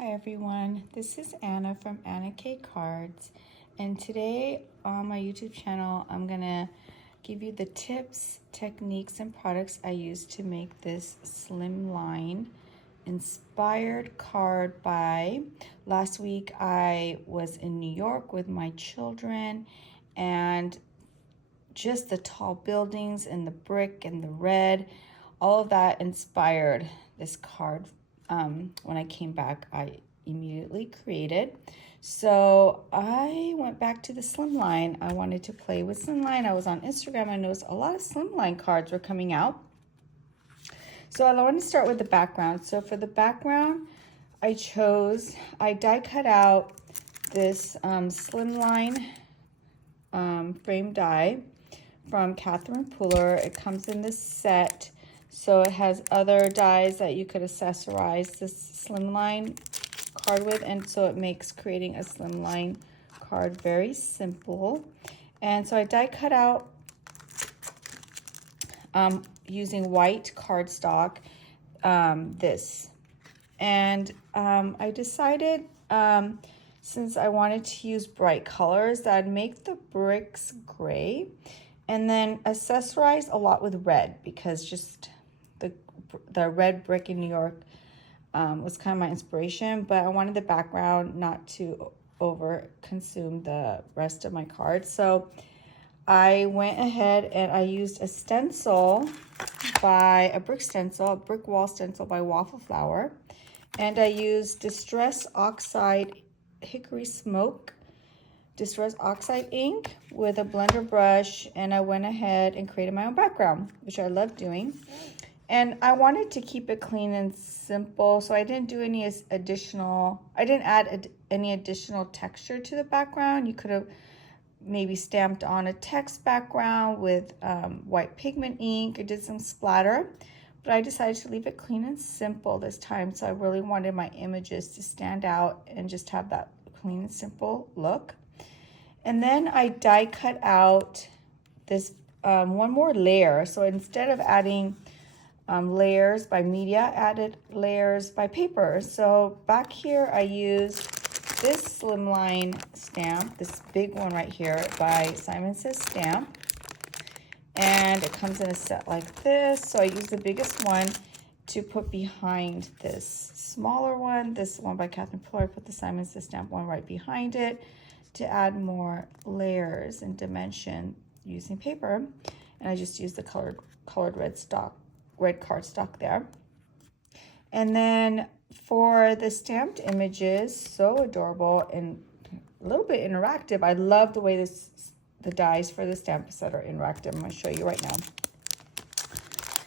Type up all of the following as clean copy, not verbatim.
Hi everyone, this is Anna from Anna K Cards, and today on my YouTube channel I'm gonna give you the tips, techniques, and products I use to make this slimline inspired card by. Last week I was in New York with my children, and just the tall buildings and the brick and the red, all of that inspired this card. When I came back, I immediately created. So I went back to the slimline. I wanted to play with slimline. I was on Instagram. I noticed a lot of slimline cards were coming out. So I want to start with the background. So for the background, I die cut out this slimline frame die from Catherine Pooler. It comes in this set. So it has other dies that you could accessorize this slimline card with, and so it makes creating a slimline card very simple. And so I die cut out using white cardstock, this. And I decided, since I wanted to use bright colors, that I'd make the bricks gray and then accessorize a lot with red, because just the red brick in New York was kind of my inspiration, but I wanted the background not to over consume the rest of my cards. So I went ahead and I used a stencil a brick wall stencil by Waffle Flower, and I used Distress Oxide Hickory Smoke Distress Oxide ink with a blender brush, and I went ahead and created my own background, which I love doing. And I wanted to keep it clean and simple, so I didn't do any additional, I didn't add any additional texture to the background. You could have maybe stamped on a text background with white pigment ink. I did some splatter, but I decided to leave it clean and simple this time. So I really wanted my images to stand out and just have that clean and simple look. And then I die cut out this one more layer. So instead of adding layers by media, added layers by paper. So back here I used this slimline stamp, this big one right here by Simon Says Stamp, and it comes in a set like this. So I used the biggest one to put behind this smaller one. This one by Catherine Pooler, I put the Simon Says Stamp one right behind it to add more layers and dimension using paper. And I just used the colored red cardstock there. And then for the stamped images, so adorable and a little bit interactive. I love the way the dies for the stamp set are interactive. I'm going to show you right now.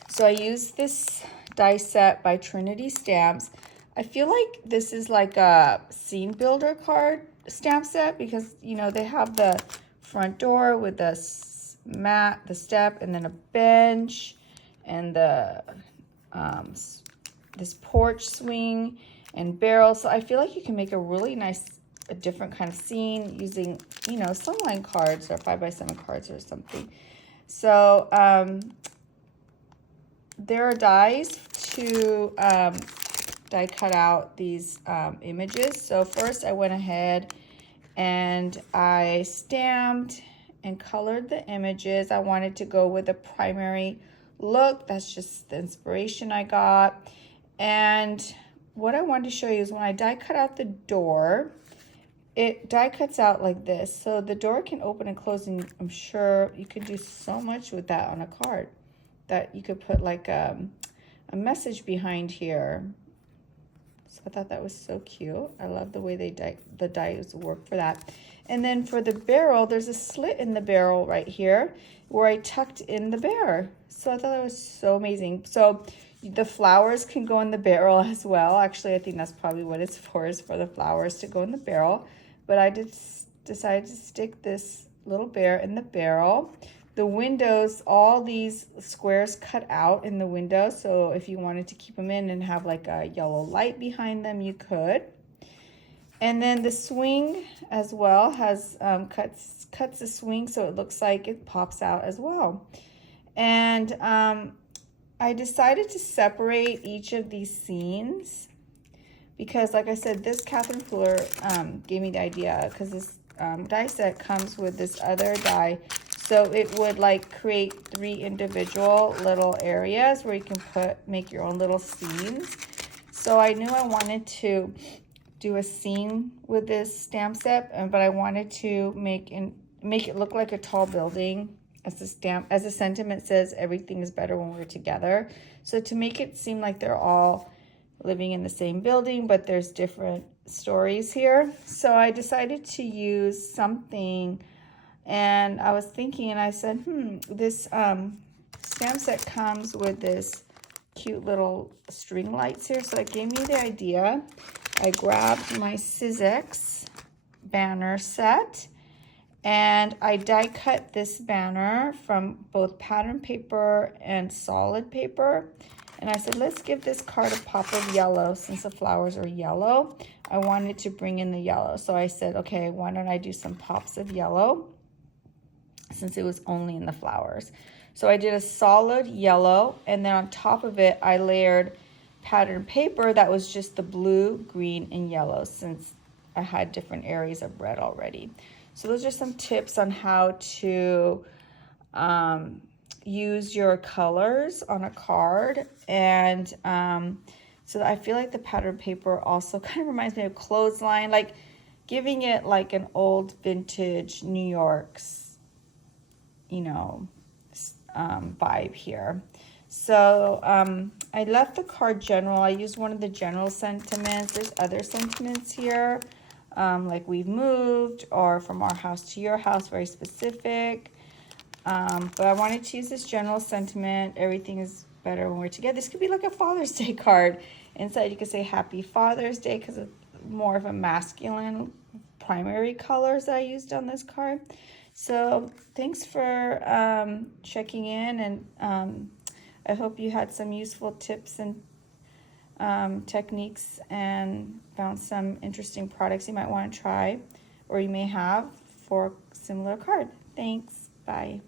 So I used this die set by Trinity Stamps. I feel like this is like a scene builder card stamp set, because you know they have the front door with the mat, the step, and then a bench, and the this porch swing and barrel. So I feel like you can make a really nice, a different kind of scene using, you know, slimline cards or 5x7 cards or something. So there are dies to die cut out these images. So first I went ahead and I stamped and colored the images. I wanted to go with a primary look. That's just the inspiration I got. And what I wanted to show you is when I die cut out the door, it die cuts out like this. So the door can open and close, and I'm sure you could do so much with that on a card, that you could put like a message behind here. So I thought that was so cute. I love the way the dies work for that. And then for the barrel, there's a slit in the barrel right here where I tucked in the bear. So I thought that was so amazing. So the flowers can go in the barrel as well. Actually, I think that's probably what it's for, is for the flowers to go in the barrel. But I decided to stick this little bear in the barrel. The windows, all these squares cut out in the window. So if you wanted to keep them in and have like a yellow light behind them, you could. And then the swing as well has cuts the swing so it looks like it pops out as well. And I decided to separate each of these scenes because like I said, this Catherine Fuller gave me the idea, because this die set comes with this other die, so it would like create 3 individual little areas where you can make your own little scenes. So I knew I wanted to do a scene with this stamp set, but I wanted to make it look like a tall building, as the sentiment says, everything is better when we're together. So to make it seem like they're all living in the same building, but there's different stories here. So I decided to use something, and I was thinking, and I said, this stamp set comes with this cute little string lights here. So it gave me the idea. I grabbed my Sizzix banner set, and I die cut this banner from both pattern paper and solid paper. And I said, let's give this card a pop of yellow. Since the flowers are yellow, I wanted to bring in the yellow. So I said, okay, why don't I do some pops of yellow, since it was only in the flowers. So I did a solid yellow, and then on top of it, I layered pattern paper that was just the blue, green, and yellow, since I had different areas of red already. So those are some tips on how to use your colors on a card. And so I feel like the pattern paper also kind of reminds me of clothesline, like giving it like an old vintage New York's, you know, vibe here. So I left the card general. I used one of the general sentiments. There's other sentiments here, like we've moved, or from our house to your house, very specific. But I wanted to use this general sentiment. Everything is better when we're together. This could be like a Father's Day card. Inside you could say Happy Father's Day, because it's more of a masculine primary colors that I used on this card. So thanks for checking in, and I hope you had some useful tips and techniques, and found some interesting products you might want to try, or you may have for a similar card. Thanks. Bye.